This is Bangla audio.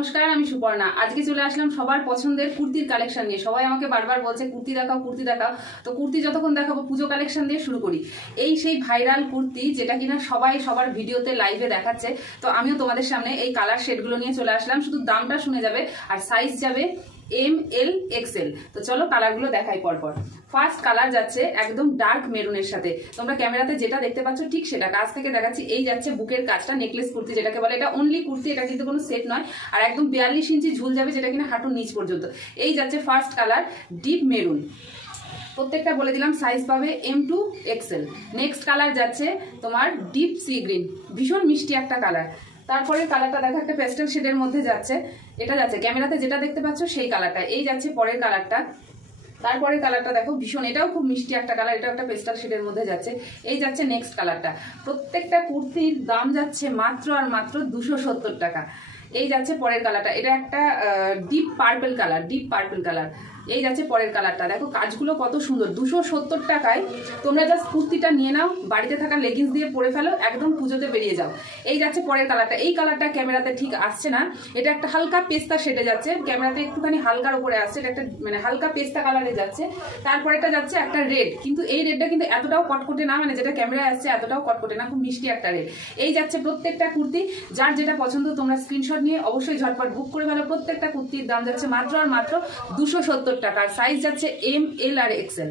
নমস্কার, আমি সুপর্ণা। আজকে চলে আসলাম সবার পছন্দের কুর্তির কালেকশন নিয়ে। সবাই আমাকে বারবার বলছে কুর্তি দেখাও কুর্তি দেখাও, তো কুর্তি যতক্ষণ দেখাবো পুজো কালেকশন দিয়ে শুরু করি। এই সেই ভাইরাল কুর্তি যেটা কিনা সবাই সবার ভিডিওতে লাইভে দেখাচ্ছে, তো আমিও তোমাদের সামনে এই কালার শেডগুলো নিয়ে চলে আসলাম। শুধু দামটা শুনে যাবে আর সাইজ যাবে ML XL। তো চলো কালারগুলো দেখাই পরপর। ফার্স্ট কালার যাচ্ছে একদম ডার্ক মেরুনের সাথে, তোমরা ক্যামেরাতে যেটা দেখতে পাচ্ছ ঠিক সেটা কাছ থেকে দেখাচ্ছি। এই যাচ্ছে বুকের কাজটা, নেকলেস কুর্তি যেটাকে বলে, এটা অনলি কুর্তি, এটা কিন্তু কোনো সেট নয়। আর একদম 42 ইঞ্চি ঝুল যাবে, যেটা কিনা হাঁটুর নিচ পর্যন্ত। এই যাচ্ছে ফার্স্ট কালার ডিপ মেরুন, প্রত্যেকটা বলে দিলাম সাইজ পাবে M2 XL। নেক্সট কালার যাচ্ছে তোমার ডিপ সি গ্রিন, ভীষণ মিষ্টি একটা কালার। তারপরে কালারটা দেখো একটা পেস্টেল শেডের মধ্যে যাচ্ছে, এটা যাচ্ছে ক্যামেরাতে যেটা দেখতে পাচ্ছ সেই কালারটা। এই যাচ্ছে পরের কালারটা, তারপরে কালারটা দেখো ভীষণ, এটাও খুব মিষ্টি একটা কালার, এটাও একটা পেস্টাল শেডের মধ্যে যাচ্ছে। এই যাচ্ছে নেক্সট কালারটা। প্রত্যেকটা কুর্তির দাম যাচ্ছে মাত্র আর মাত্র 270 টাকা। এই যাচ্ছে পরের কালারটা, এটা একটা deep purple colour, deep purple colour. এই যাচ্ছে পরের কালারটা, দেখো কাজগুলো কত সুন্দর। 270 টাকায় তোমরা জাস্ট কুর্তিটা নিয়ে নাও, বাড়িতে থাকা লেগিংস দিয়ে পরে ফেলো, একদম পুজোতে বেরিয়ে যাও। এই যাচ্ছে পরের কালারটা, এই কালারটা ক্যামেরাতে ঠিক আসছে না, এটা একটা হালকা পেস্তা শেডে যাচ্ছে, ক্যামেরাতে একটুখানি হালকার উপরে আসছে, এটা একটা মানে হালকা পেস্তা কালারে যাচ্ছে। তারপরে এটা যাচ্ছে একটা রেড, কিন্তু এই রেডটা কিন্তু এতটাও কটকটে না, মানে যেটা ক্যামেরায় আসছে এতটাও কটকটে না, খুব মিষ্টি একটা রেড। এই যাচ্ছে প্রত্যেকটা কুর্তি, যার যেটা পছন্দ তোমরা স্ক্রিনশট নিয়ে অবশ্যই ঝটপট বুক করে ফেলো। প্রত্যেকটা কুর্তির দাম যাচ্ছে মাত্র আর মাত্র 270 টাকা। সাইজ যাচ্ছে ML আর XL।